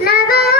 Love